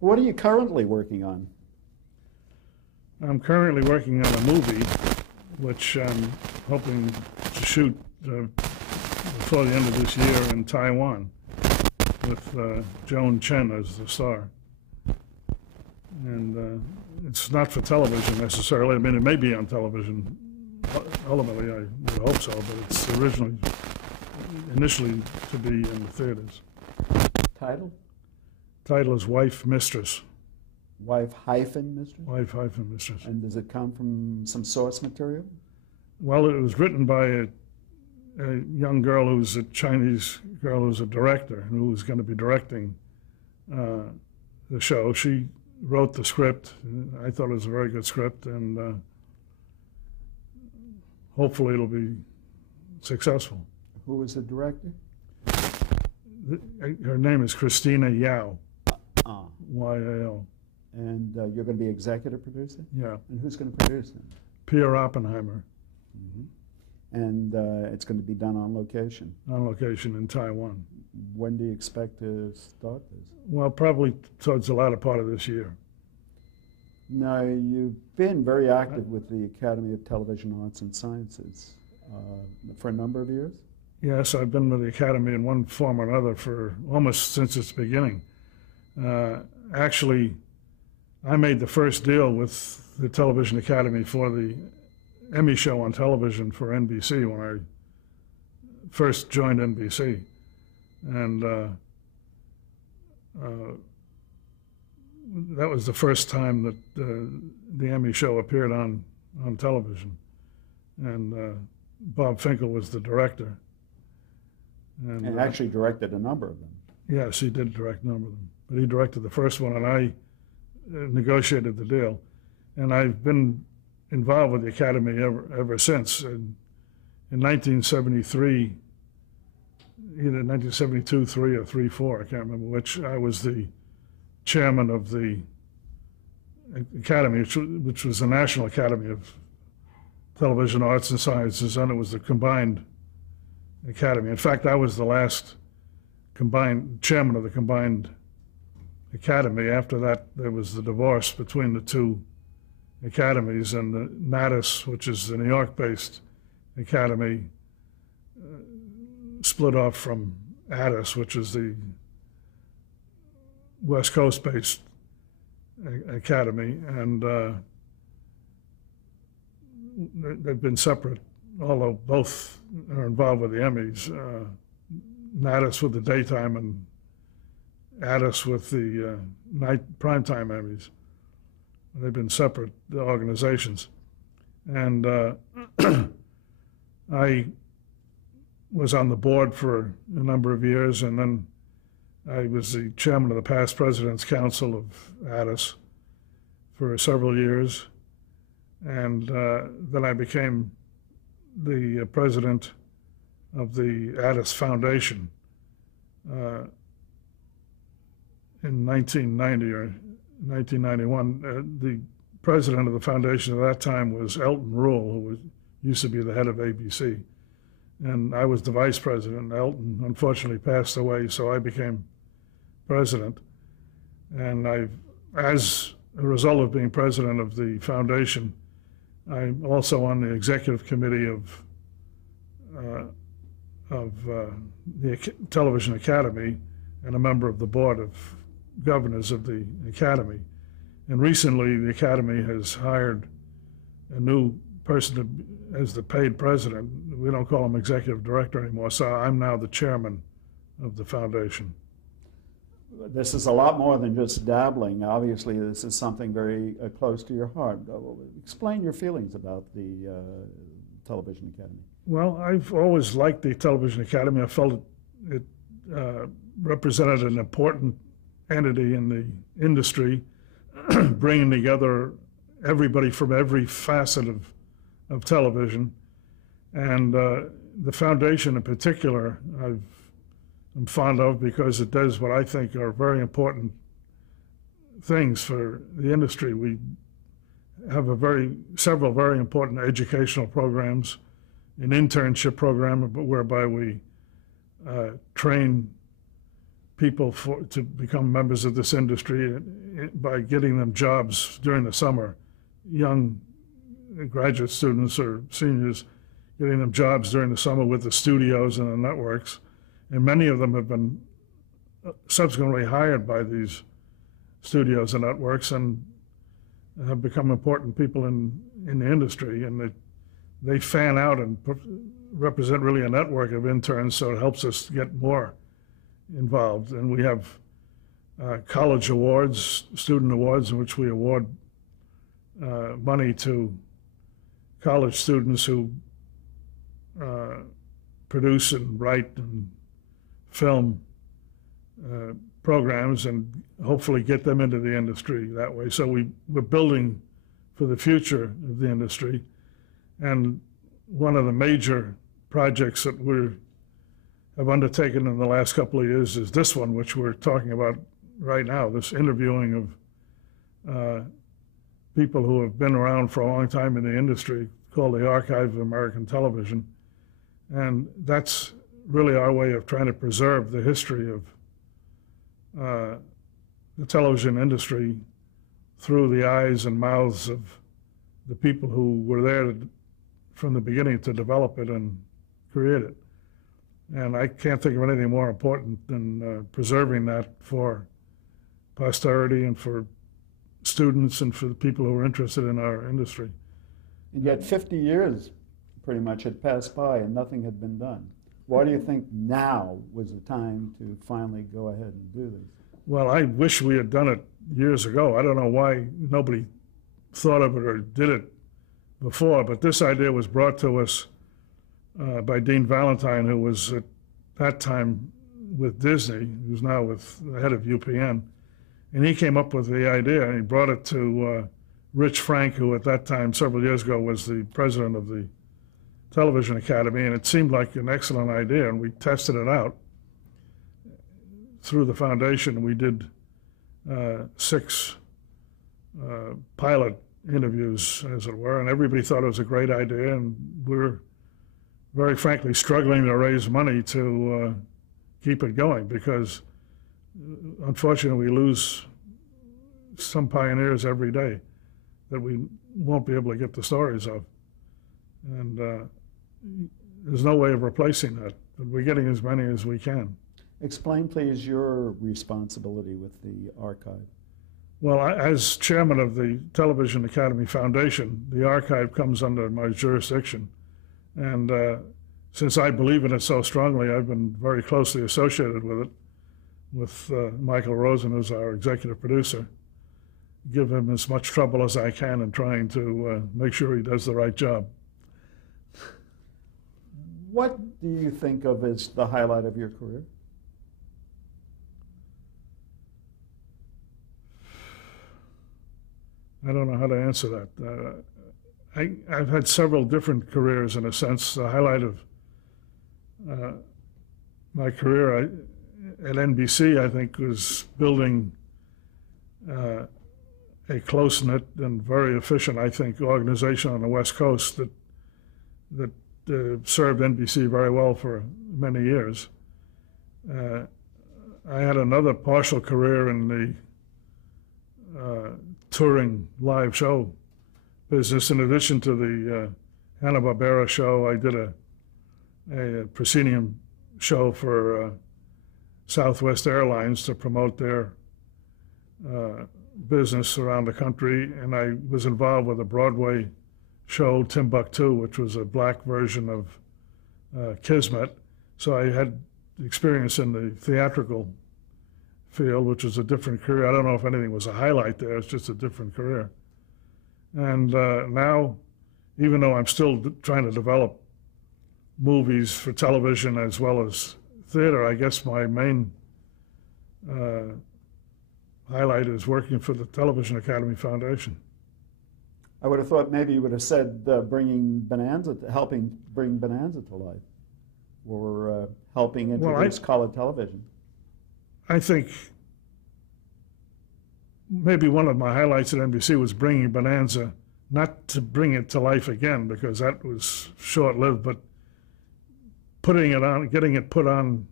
What are you currently working on? I'm currently working on a movie, which I'm hoping to shoot before the end of this year in Taiwan, with Joan Chen as the star. And it's not for television necessarily. I mean, it may be on television. Ultimately, I would hope so, but it's initially to be in the theaters. Title? Title is Wife Mistress. Wife-Mistress? Wife-Mistress. And does it come from some source material? Well, it was written by a young girl who's a Chinese girl who's a director, who was going to be directing the show. She wrote the script. I thought it was a very good script, and hopefully it'll be successful. Who was the director? Her name is Christina Yao, Y-A-O. And you're going to be executive producer? Yeah. And who's going to produce it? Pierre Oppenheimer. Mm-hmm. And it's going to be done on location? On location in Taiwan. When do you expect to start this? Well, probably towards the latter part of this year. Now, you've been very active with the Academy of Television Arts and Sciences for a number of years? Yes, I've been with the Academy in one form or another for almost since its beginning. Actually, I made the first deal with the Television Academy for the Emmy show on television for NBC when I first joined NBC. And that was the first time that the Emmy show appeared on television. And Bob Finkel was the director. And actually directed a number of them. Yes, he did direct a number of them. But he directed the first one, and I negotiated the deal. And I've been involved with the Academy ever since. In 1973, either 1972, 3 or 3, 4, I can't remember which, I was the chairman of the Academy, which was the National Academy of Television Arts and Sciences, and it was the combined Academy. In fact, I was the last chairman of the combined Academy. After that, there was the divorce between the two academies, and the NATAS, which is the New York-based academy, split off from ATAS, which is the West Coast-based academy, and they've been separate, although both are involved with the Emmys. NATAS with the daytime and ATAS with the night primetime Emmys. They've been separate organizations. And I was on the board for a number of years, and then I was the chairman of the Past President's Council of ATAS for several years. And then I became the president of the ATAS Foundation in 1990 or 1991. The president of the foundation at that time was Elton Rule, who used to be the head of ABC. And I was the vice president. Elton unfortunately passed away, so I became president. And as a result of being president of the foundation, I'm also on the executive committee of the Television Academy and a member of the board of governors of the Academy. And recently, the Academy has hired a new person as the paid president. We don't call him executive director anymore, so I'm now the chairman of the foundation. This is a lot more than just dabbling. Obviously, this is something very close to your heart. Explain your feelings about the Television Academy. Well, I've always liked the Television Academy. I felt it represented an important entity in the industry, bringing together everybody from every facet of television. And the foundation in particular, I'm fond of because it does what I think are very important things for the industry. We have several very important educational programs, an internship program whereby we train people to become members of this industry by getting them jobs during the summer, young graduate students or seniors, getting them jobs during the summer with the studios and the networks. And many of them have been subsequently hired by these studios and networks and have become important people in the industry. And they fan out and represent really a network of interns, so it helps us get more involved. And we have college awards, student awards, in which we award money to college students who produce and write and film programs and hopefully get them into the industry that way. So we're building for the future of the industry. And one of the major projects that we have undertaken in the last couple of years is this one, which we're talking about right now, this interviewing of people who have been around for a long time in the industry, called the Archive of American Television. And that's really our way of trying to preserve the history of the television industry through the eyes and mouths of the people who were there from the beginning to develop it and create it. And I can't think of anything more important than preserving that for posterity and for students and for the people who are interested in our industry. And yet 50 years pretty much had passed by and nothing had been done. Why do you think now was the time to finally go ahead and do this? Well, I wish we had done it years ago. I don't know why nobody thought of it or did it before, but this idea was brought to us by Dean Valentine, who was at that time with Disney, who's now with the head of UPN. And he came up with the idea, and he brought it to Rich Frank, who at that time, several years ago, was the president of the Television Academy, and it seemed like an excellent idea, and we tested it out. Through the foundation, we did 6 pilot interviews, as it were, and everybody thought it was a great idea, and we're very frankly struggling to raise money to keep it going, because unfortunately we lose some pioneers every day that we won't be able to get the stories of. And there's no way of replacing that, but we're getting as many as we can. Explain, please, your responsibility with the archive. Well, as chairman of the Television Academy Foundation, the archive comes under my jurisdiction. And since I believe in it so strongly, I've been very closely associated with it, with Michael Rosen, who's our executive producer. Give him as much trouble as I can in trying to make sure he does the right job. What do you think of as the highlight of your career? I don't know how to answer that. I've had several different careers in a sense. The highlight of my career at NBC, I think, was building a close-knit and very efficient, I think, organization on the West Coast that served NBC very well for many years. I had another partial career in the touring live show business. In addition to the Hanna-Barbera show, I did a proscenium show for Southwest Airlines to promote their business around the country, and I was involved with a Broadway show, Timbuktu, which was a black version of Kismet. So I had experience in the theatrical field, which was a different career. I don't know if anything was a highlight there, it's just a different career. And now, even though I'm still trying to develop movies for television as well as theater, I guess my main highlight is working for the Television Academy Foundation. I would have thought maybe you would have said bringing Bonanza, helping bring Bonanza to life, or helping introduce color television. I think maybe one of my highlights at NBC was bringing Bonanza, not to bring it to life again, because that was short-lived, but putting it on, getting it put on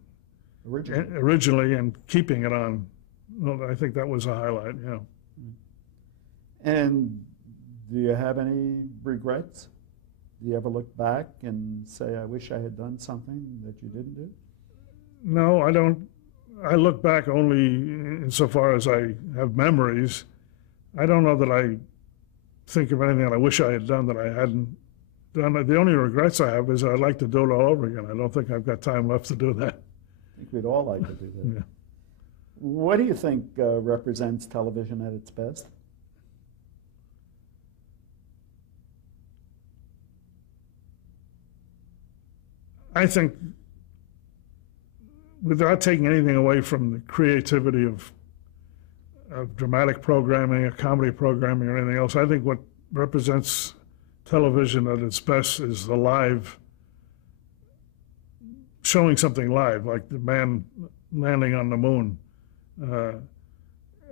originally. and keeping it on. Well, I think that was a highlight, yeah. And do you have any regrets? Do you ever look back and say, I wish I had done something that you didn't do? No, I don't. I look back only insofar as I have memories. I don't know that I think of anything that I wish I had done that I hadn't done. The only regrets I have is I'd like to do it all over again. I don't think I've got time left to do that. I think we'd all like to do that. Yeah. What do you think represents television at its best? I think, without taking anything away from the creativity of dramatic programming, or comedy programming, or anything else, I think what represents television at its best is the live, showing something live, like the man landing on the moon.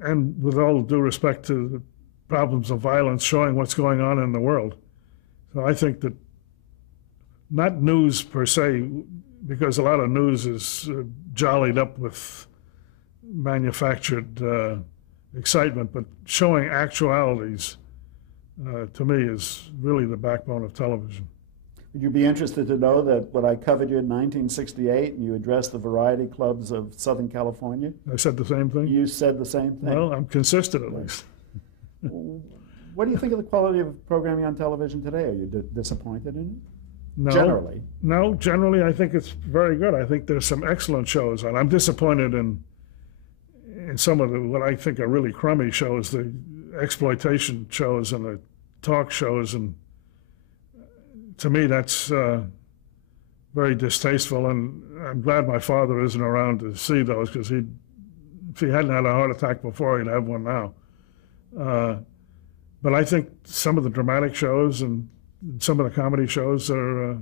And with all due respect to the problems of violence, showing what's going on in the world. So I think that, not news per se, because a lot of news is jollied up with manufactured excitement, but showing actualities, to me, is really the backbone of television. Would you be interested to know that when I covered you in 1968 and you addressed the variety clubs of Southern California? I said the same thing? You said the same thing? Well, I'm consistent at least. What do you think of the quality of programming on television today? Are you disappointed in it? No, generally? No, generally I think it's very good. I think there's some excellent shows on. I'm disappointed in some of the, what I think are really crummy shows, the exploitation shows and the talk shows, and to me that's very distasteful, and I'm glad my father isn't around to see those, because if he hadn't had a heart attack before, he'd have one now. But I think some of the dramatic shows and some of the comedy shows are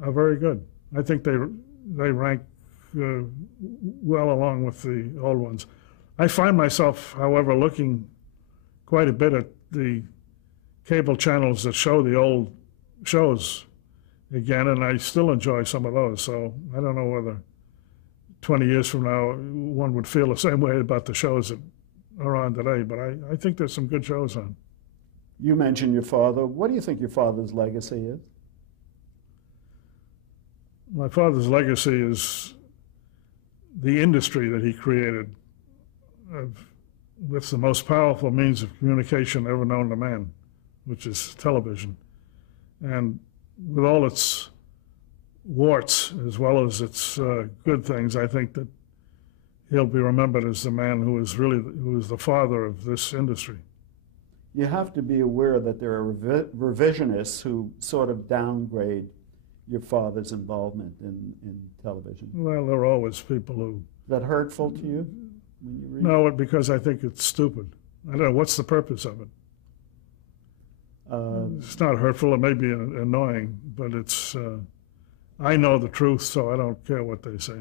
very good. I think they rank well along with the old ones. I find myself, however, looking quite a bit at the cable channels that show the old shows again, and I still enjoy some of those. So I don't know whether 20 years from now one would feel the same way about the shows that are on today, but I think there's some good shows on. You mentioned your father. What do you think your father's legacy is? My father's legacy is the industry that he created with the most powerful means of communication ever known to man, which is television. And with all its warts as well as its good things, I think that he'll be remembered as the man who is the father of this industry. You have to be aware that there are revisionists who sort of downgrade your father's involvement in television. Well, there are always people who... Is that hurtful to you when you read? No, because I think it's stupid. I don't know, what's the purpose of it? It's not hurtful, it may be annoying, but it's... I know the truth, so I don't care what they say.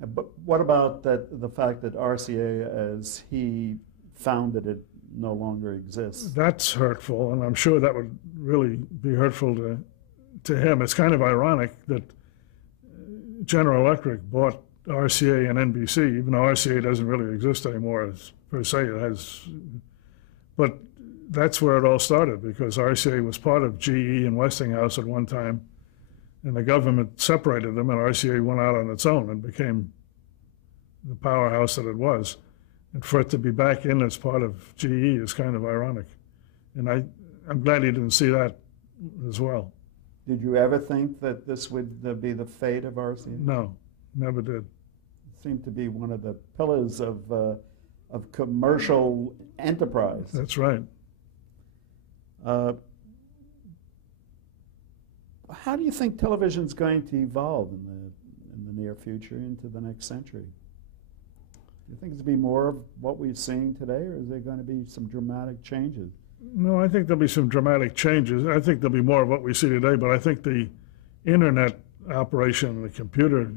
But what about the fact that RCA, as he founded it, no longer exists? That's hurtful, and I'm sure that would really be hurtful to him. It's kind of ironic that General Electric bought RCA and NBC, even though RCA doesn't really exist anymore per se. It has, but that's where it all started, because RCA was part of GE and Westinghouse at one time, and the government separated them, and RCA went out on its own and became the powerhouse that it was. And for it to be back in as part of GE is kind of ironic. And I'm glad he didn't see that as well. Did you ever think that this would be the fate of RCA? No, never did. It seemed to be one of the pillars of commercial enterprise. That's right. How do you think television's going to evolve in the near future into the next century? Do you think it's going to be more of what we're seeing today, or is there going to be some dramatic changes? No, I think there'll be some dramatic changes. I think there'll be more of what we see today, but I think the internet operation, the computer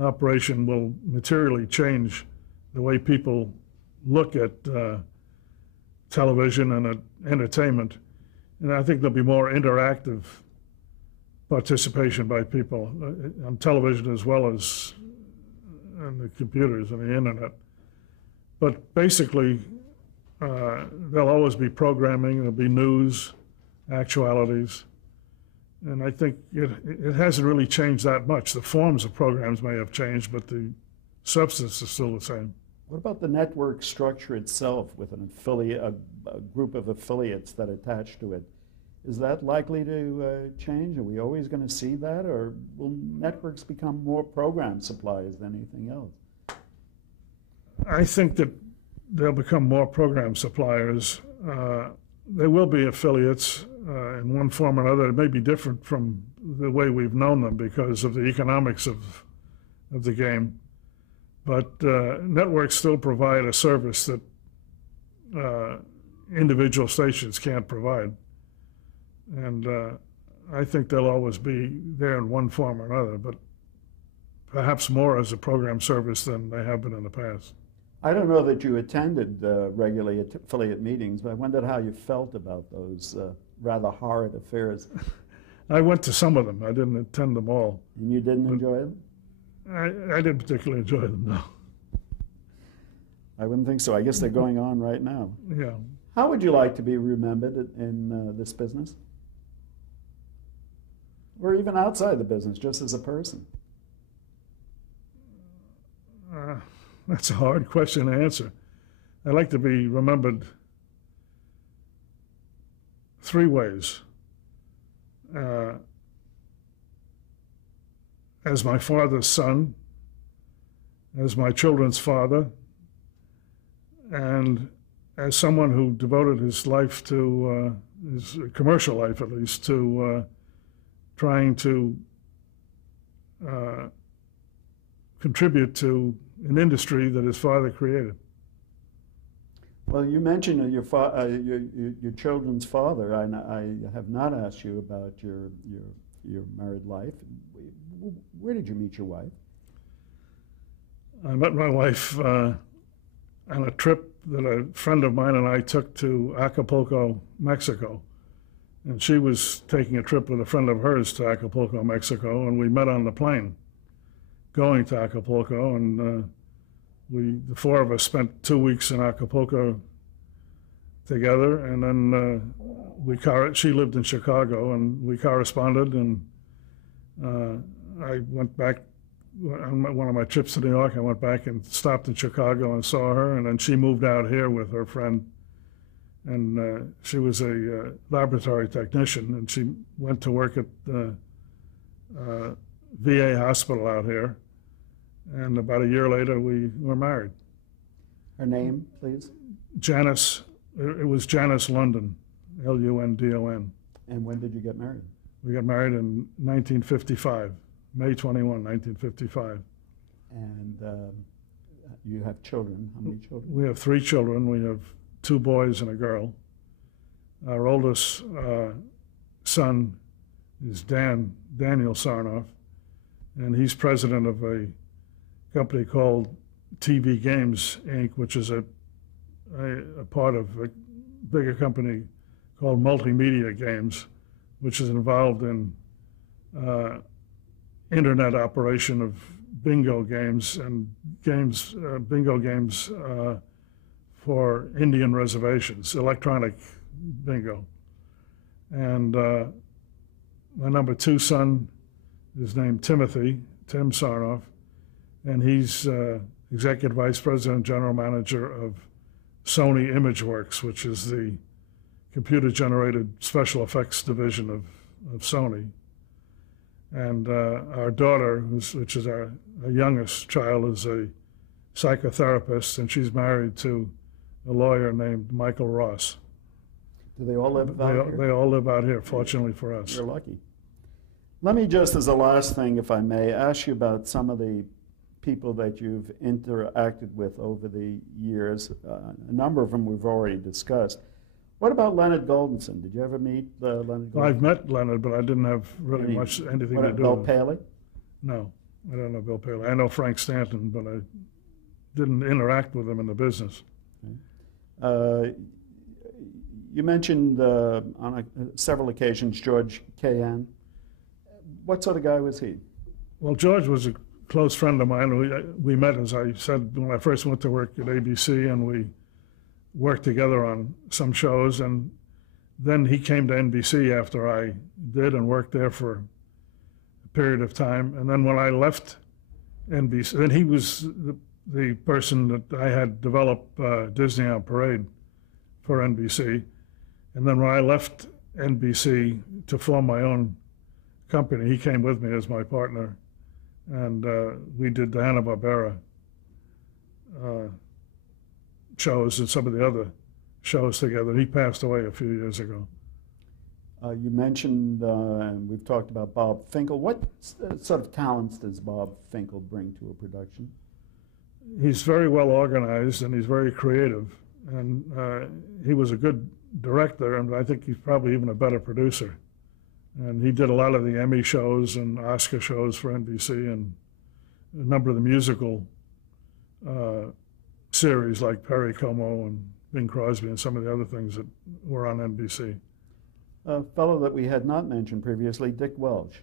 operation will materially change the way people look at television and at entertainment. And I think there'll be more interactive participation by people on television as well as on the computers and the internet. But basically, there'll always be programming, there'll be news, actualities, and I think it hasn't really changed that much. The forms of programs may have changed, but the substance is still the same. What about the network structure itself with an affiliate, a group of affiliates that attach to it? Is that likely to change? Are we always going to see that, or will networks become more program suppliers than anything else? I think that they'll become more program suppliers. There will be affiliates in one form or another. It may be different from the way we've known them because of the economics of the game. But networks still provide a service that individual stations can't provide. And I think they'll always be there in one form or another, but perhaps more as a program service than they have been in the past. I don't know that you attended regularly affiliate meetings, but I wondered how you felt about those rather horrid affairs. I went to some of them. I didn't attend them all. And you didn't enjoy them? I didn't particularly enjoy them, no. I wouldn't think so. I guess they're going on right now. Yeah. How would you like to be remembered in this business? Or even outside the business, just as a person? That's a hard question to answer. I'd like to be remembered three ways. As my father's son, as my children's father, and as someone who devoted his life to, his commercial life at least, to trying to contribute to an industry that his father created. Well, you mentioned your children's father. I have not asked you about your married life. Where did you meet your wife? I met my wife on a trip that a friend of mine and I took to Acapulco, Mexico. And she was taking a trip with a friend of hers to Acapulco, Mexico, and we met on the plane going to Acapulco, and the four of us spent 2 weeks in Acapulco together, and then she lived in Chicago, and we corresponded, and I went back on one of my trips to New York. I went back and stopped in Chicago and saw her, and then she moved out here with her friend, and she was a laboratory technician, and she went to work at the VA hospital out here, and about a year later we were married. Her name, please? Janice. It was Janice London, Lundon. And when did you get married? We got married in 1955, May 21, 1955. And you have children. How many children? We have 3 children. We have 2 boys and a girl. Our oldest son is Daniel Sarnoff, and he's president of a company called TV Games, Inc., which is a part of a bigger company called Multimedia Games, which is involved in internet operation of bingo games and bingo games for Indian reservations, electronic bingo. And my number 2 son is named Tim Sarnoff, and he's executive vice president, general manager of Sony ImageWorks, which is the computer-generated special effects division of Sony. And our daughter, which is our youngest child, is a psychotherapist, and she's married to a lawyer named Michael Ross. Do they all live out here? They all live out here, fortunately for us. You're lucky. Let me just, as a last thing, if I may, ask you about some of the people that you've interacted with over the years. A number of them we've already discussed. What about Leonard Goldenson? Did you ever meet Leonard Goldenson? I've met Leonard, but I didn't have really anything to do Bill with Paley? No, I don't know Bill Paley. I know Frank Stanton, but I didn't interact with him in the business. Okay. You mentioned on several occasions George Kayan. What sort of guy was he? Well, George was a close friend of mine. We met, as I said, when I first went to work at ABC, and we worked together on some shows. And then he came to NBC after I did and worked there for a period of time. And then when I left NBC, then he was the person that I had developed Disney on Parade for NBC. And then when I left NBC to form my own company, he came with me as my partner. And we did the Hanna-Barbera shows and some of the other shows together. He passed away a few years ago. You mentioned, and we've talked about Bob Finkel. What sort of talents does Bob Finkel bring to a production? He's very well organized and he's very creative. And he was a good director, and I think he's probably even a better producer. And he did a lot of the Emmy shows and Oscar shows for NBC and a number of the musical series like Perry Como and Bing Crosby and some of the other things that were on NBC. A fellow that we had not mentioned previously, Dick Welch.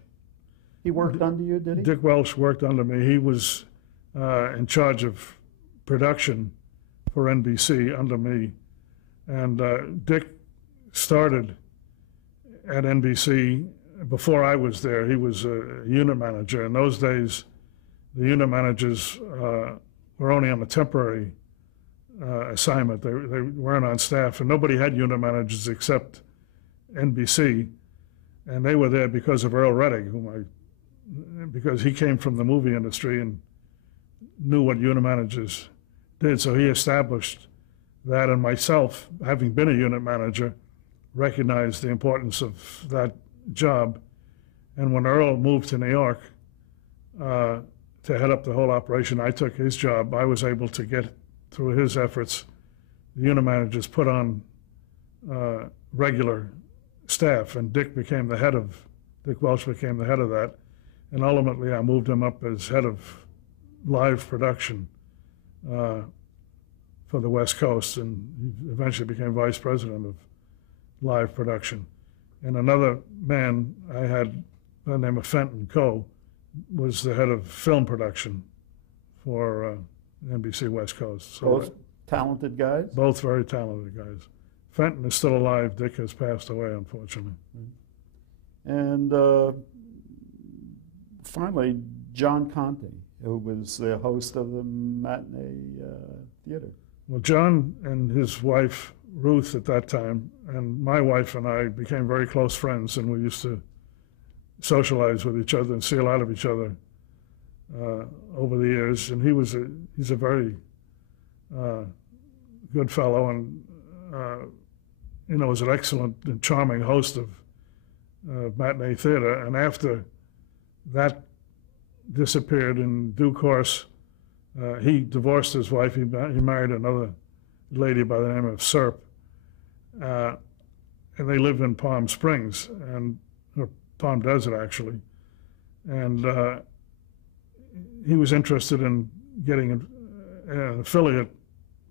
He worked under you, did he? Dick Welch worked under me. He was in charge of production for NBC under me. And Dick started at NBC before I was there. He was a unit manager. In those days, the unit managers were only on a temporary assignment. They weren't on staff, and nobody had unit managers except NBC, and they were there because of Earl Reddick, because he came from the movie industry and knew what unit managers did. So he established that, and myself, having been a unit manager, recognized the importance of that job. And when Earl moved to New York to head up the whole operation, I took his job. I was able to get, through his efforts, the unit managers put on regular staff, and Dick Welch became the head of that. And ultimately, I moved him up as head of live production for the West Coast, and he eventually became vice president of live production. And another man I had by the name of Fenton Coe was the head of film production for NBC West Coast. So both talented guys? Both very talented guys. Fenton is still alive. Dick has passed away, unfortunately. And finally, John Conte, who was the host of the matinee theater. Well, John and his wife, Ruth, at that time, and my wife and I became very close friends, and we used to socialize with each other and see a lot of each other over the years. And he's a very good fellow, and was an excellent and charming host of matinee theater. And after that disappeared, in due course, he divorced his wife. He married another lady by the name of Serp, and they lived in Palm Springs, or Palm Desert, actually. And he was interested in getting an affiliate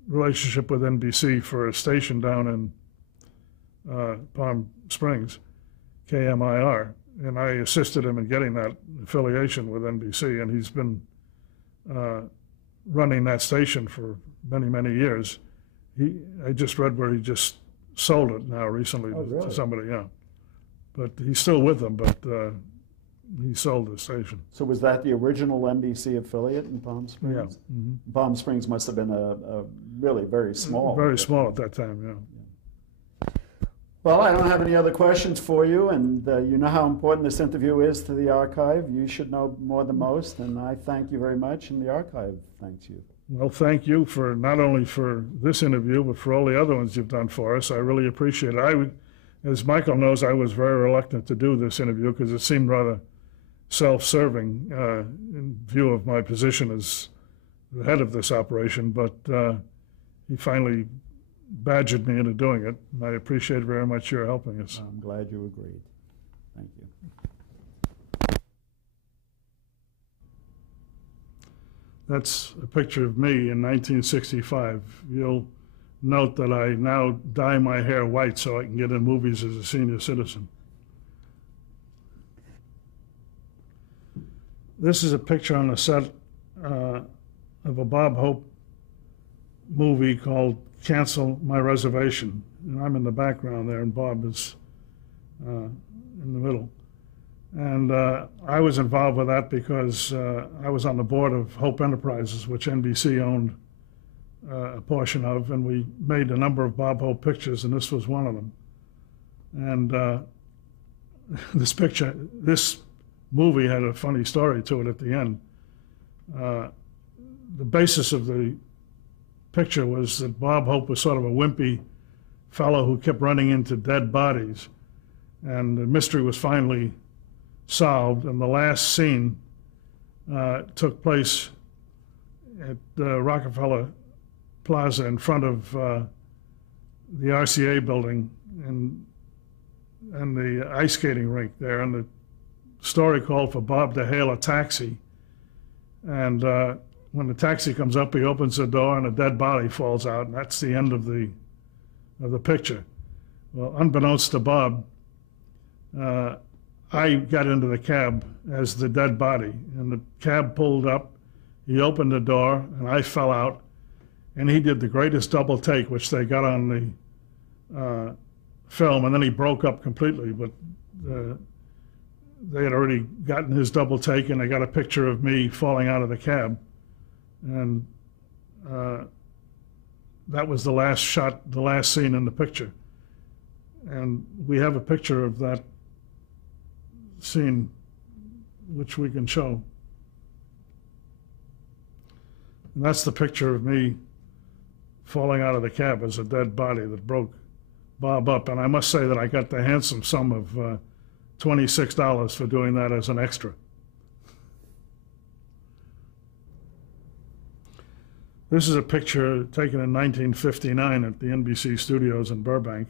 relationship with NBC for a station down in Palm Springs, KMIR, and I assisted him in getting that affiliation with NBC, and he's been running that station for many, many years. I just read where he just sold it now recently to somebody, yeah. But he's still with them, but he sold the station. So was that the original NBC affiliate in Palm Springs? Yeah. Mm-hmm. Palm Springs must have been a really very small. Very small at that time, yeah. Well, I don't have any other questions for you, and you know how important this interview is to the archive. You should know more than most, and I thank you very much, and the archive thanks you. Well, thank you for not only for this interview, but for all the other ones you've done for us. I really appreciate it. As Michael knows, I was very reluctant to do this interview because it seemed rather self-serving in view of my position as the head of this operation, but he finally badgered me into doing it, and I appreciate very much your helping us. I'm glad you agreed. Thank you. That's a picture of me in 1965. You'll note that I now dye my hair white so I can get in movies as a senior citizen. This is a picture on the set of a Bob Hope movie called Cancel My Reservation. And I'm in the background there, and Bob is in the middle. And I was involved with that because I was on the board of Hope Enterprises, which NBC owned a portion of, and we made a number of Bob Hope pictures, and this was one of them. And this movie had a funny story to it at the end. The basis of the picture was that Bob Hope was sort of a wimpy fellow who kept running into dead bodies, and the mystery was finally solved, and the last scene took place at Rockefeller Plaza in front of the RCA building and the ice skating rink there, and the story called for Bob to hail a taxi, and when the taxi comes up, he opens the door and a dead body falls out, and that's the end of the picture. Well, unbeknownst to Bob, I got into the cab as the dead body, and the cab pulled up, he opened the door, and I fell out, and he did the greatest double take, which they got on the film, and then he broke up completely, but they had already gotten his double take, and they got a picture of me falling out of the cab. And that was the last shot, the last scene in the picture. And we have a picture of that scene, which we can show. And that's the picture of me falling out of the cab as a dead body that broke Bob up. And I must say that I got the handsome sum of $26 for doing that as an extra. This is a picture taken in 1959 at the NBC studios in Burbank.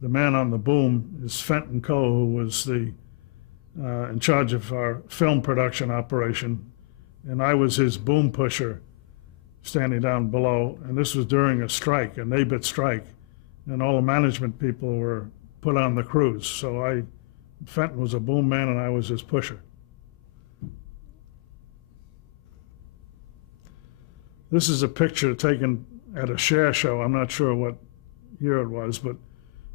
The man on the boom is Fenton Coe, who was the in charge of our film production operation, and I was his boom pusher standing down below, and this was during a strike, a NABIT strike, and all the management people were put on the crews. So Fenton was a boom man and I was his pusher. This is a picture taken at a Share show. I'm not sure what year it was, but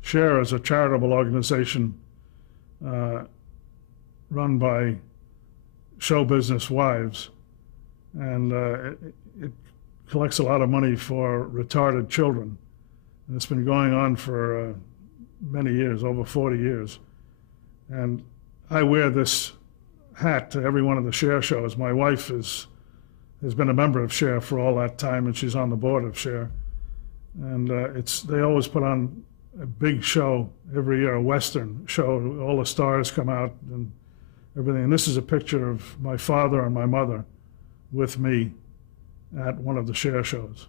Share is a charitable organization run by show business wives, and it collects a lot of money for retarded children. And it's been going on for many years, over 40 years. And I wear this hat to every one of the Share shows. My wife has been a member of Share for all that time, and she's on the board of Share. And they always put on a big show every year, a Western show. All the stars come out and everything. And this is a picture of my father and my mother with me at one of the Share shows.